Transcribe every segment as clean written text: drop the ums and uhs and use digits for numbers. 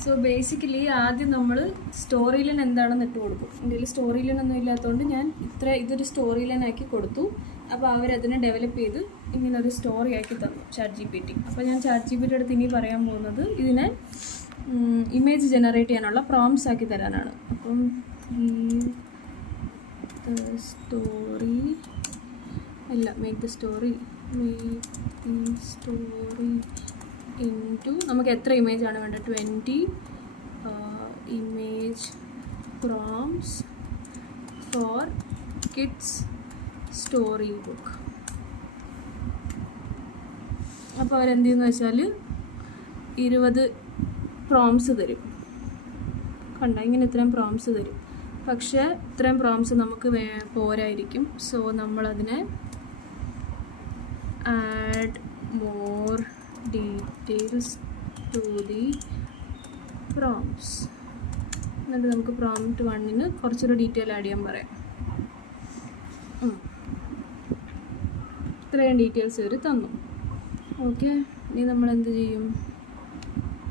So basically ആദ്യം നമ്മൾ story line എന്താണെന്ന് ഇട്ട് കൊടുക്കും. എൻ്റെ സ്റ്റോറി ലൈൻ ഒന്നും ഇല്ലാത്തതുകൊണ്ട് ഞാൻ ഇതൊരു സ്റ്റോറി ലൈൻ ആക്കി കൊടുത്തു. അപ്പോൾ അവരതിനെ ഡെവലപ്പ് ചെയ്ത് ഇങ്ങനൊരു സ്റ്റോറി ആക്കി തന്നു ChatGPT. അപ്പോൾ ഞാൻ ChatGPT അടുത്ത് ഇനി പറയാൻ പോകുന്നത് ഇതിനെ ഇമേജ് ജനറേറ്റ് ചെയ്യാനുള്ള പ്രോംപ്റ്റ്സ് ആക്കി തരാനാണ്. അപ്പം സ്റ്റോറി അല്ല മേക്ക് ദ സ്റ്റോറി ഇൻറ്റു നമുക്ക് എത്ര ഇമേജ് ആണ് വേണ്ടത് 20 image prompts for kids story book. അപ്പോൾ അവരെന്ത് ചെയ്യുന്നു വെച്ചാൽ 20 പ്രോംപ്റ്റ്സ് തരും. കണ്ട ഇങ്ങനെ ഇത്രയും പ്രോംപ്റ്റ്സ് തരും. പക്ഷേ ഇത്രയും പ്രോംപ്റ്റ്സ് നമുക്ക് പോരായിരിക്കും. സോ നമ്മളതിനെ add more details to the prompts. എന്നിട്ട് നമുക്ക് പ്രോംപ്റ്റ് 1-ന് കുറച്ചൊരു ഡീറ്റെയിൽ ആഡ് ചെയ്യാൻ പറയാം. ഇത്രയും ഡീറ്റെയിൽസ് ഇവർ തന്നു. ഓക്കെ, ഇനി നമ്മൾ എന്ത് ചെയ്യും?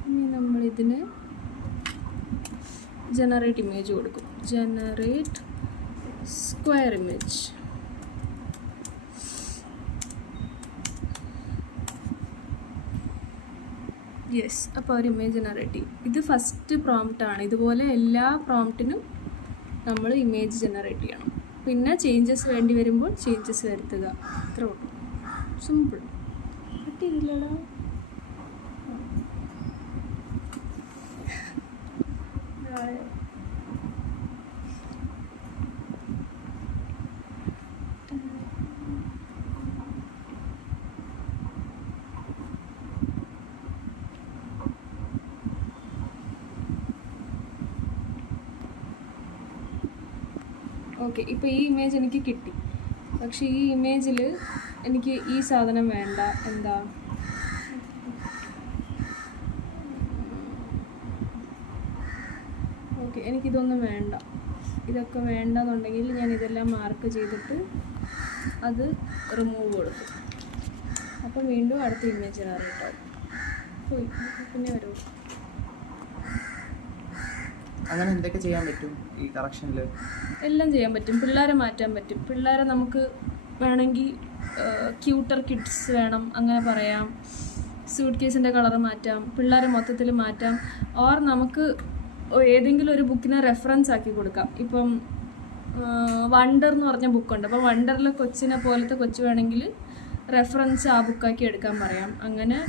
ഇനി നമ്മളിതിന് ജനറേറ്റ് ഇമേജ് കൊടുക്കും. Generate square image. യെസ്, അപ്പോൾ ഒരു ഇമേജ് ജനറേറ്റ് ചെയ്യും. ഇത് ഫസ്റ്റ് പ്രോംപ്റ്റാണ്. ഇതുപോലെ എല്ലാ പ്രോംപ്റ്റിനും നമ്മൾ ഇമേജ് ജനറേറ്റ് ചെയ്യണം. പിന്നെ ചേഞ്ചസ് വേണ്ടി വരുമ്പോൾ ചേഞ്ചസ് വരുത്തുക. അത്രേ ഉള്ളൂ, സിമ്പിൾ. പറ്റിയില്ലടാ. ഓക്കെ, ഇപ്പോൾ ഈ ഇമേജ് എനിക്ക് കിട്ടി. പക്ഷേ ഈ ഇമേജിൽ എനിക്ക് ഈ സാധനം വേണ്ട. എന്താ? ഓക്കെ, എനിക്കിതൊന്നും വേണ്ട. ഇതൊക്കെ വേണ്ടെന്നുണ്ടെങ്കിൽ ഞാൻ ഇതെല്ലാം മാർക്ക് ചെയ്തിട്ട് അത് റിമൂവ് കൊടുക്കും. അപ്പോൾ വീണ്ടും അടുത്ത ഇമേജ് ജനറേറ്റ് ആവും. പോയി പിന്നെ വരും. അങ്ങനെ എന്തൊക്കെ ചെയ്യാൻ പറ്റും ഈ കറക്ഷനിൽ? എല്ലാം ചെയ്യാൻ പറ്റും. പിള്ളേരെ മാറ്റാൻ പറ്റും. പിള്ളേരെ നമുക്ക് വേണമെങ്കിൽ ക്യൂട്ടർ കിഡ്സ് വേണം അങ്ങനെ പറയാം. സ്യൂട്ട് കേസിൻ്റെ കളർ മാറ്റാം. പിള്ളേരെ മൊത്തത്തിൽ മാറ്റാം. ഓർ നമുക്ക് ഏതെങ്കിലും ഒരു ബുക്കിനെ റെഫറൻസ് ആക്കി കൊടുക്കാം. ഇപ്പം വണ്ടർ എന്ന് പറഞ്ഞ ബുക്കുണ്ട്. അപ്പോൾ വണ്ടറിൽ കൊച്ചിനെ പോലത്തെ കൊച്ചു വേണമെങ്കിൽ റെഫറൻസ് ആ ബുക്കാക്കി എടുക്കാൻ പറയാം. അങ്ങനെ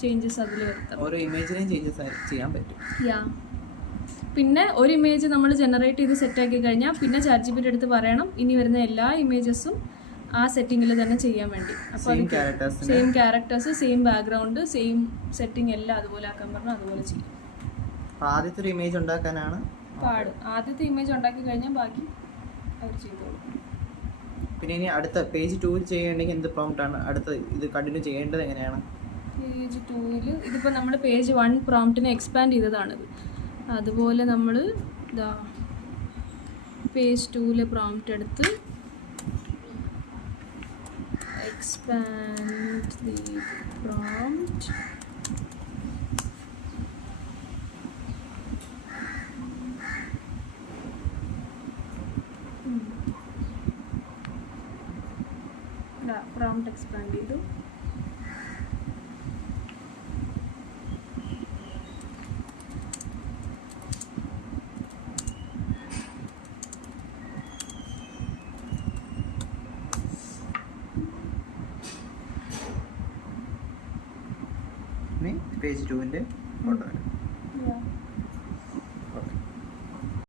ചേഞ്ചസ് അതിൽ വരുത്താം. ഓരോ ഇമേജിനെയും ചേഞ്ചസ് ചെയ്യാൻ പറ്റും. യാ, പിന്നെ ഒരു ഇമേജ് നമ്മൾ ജനറേറ്റ് ചെയ്ത് സെറ്റാക്കി കഴിഞ്ഞാൽ പിന്നെ ChatGPT എടുത്ത് പറയണം ഇനി വരുന്ന എല്ലാ ഇമേജസും ആ സെറ്റിങ്ങിൽ തന്നെ ചെയ്യാൻ വേണ്ടി. അപ്പോൾ same characters, same background, same setting എല്ലാം അതുപോലെ ആക്കാൻ പറഞ്ഞാൽ അതുപോലെ ചെയ്യും. ആദ്യത്തെ ഒരു ഇമേജ് ഉണ്ടാക്കാനാണ് പാട്. ആദ്യത്തെ ഇമേജ് ഉണ്ടാക്കി കഴിഞ്ഞാൽ ബാക്കി അവർ ചെയ്തോളും. പിന്നെ ഇനി അടുത്ത പേജ് 2 ചെയ്യണമെങ്കിൽ എന്ത് പ്രോംപ്റ്റ് ആണ് അടുത്ത ഇത് കണ്ടിന്യൂ ചെയ്യേണ്ടത്? എങ്ങനെയാണ് പേജ് 2-ൽ ഇതിപ്പോൾ നമ്മൾ പേജ് 1 പ്രോംപ്റ്റിനെ എക്സ്പാൻഡ് ചെയ്തതാണിത്. അതുപോലെ നമ്മൾ ഇതാ പേജ് 2-ലെ പ്രോംപ്റ്റ് എടുത്ത് expand the prompt prompt expand ചെയ്തു. പേജ് 2-ന്റെ ഫോട്ടോ.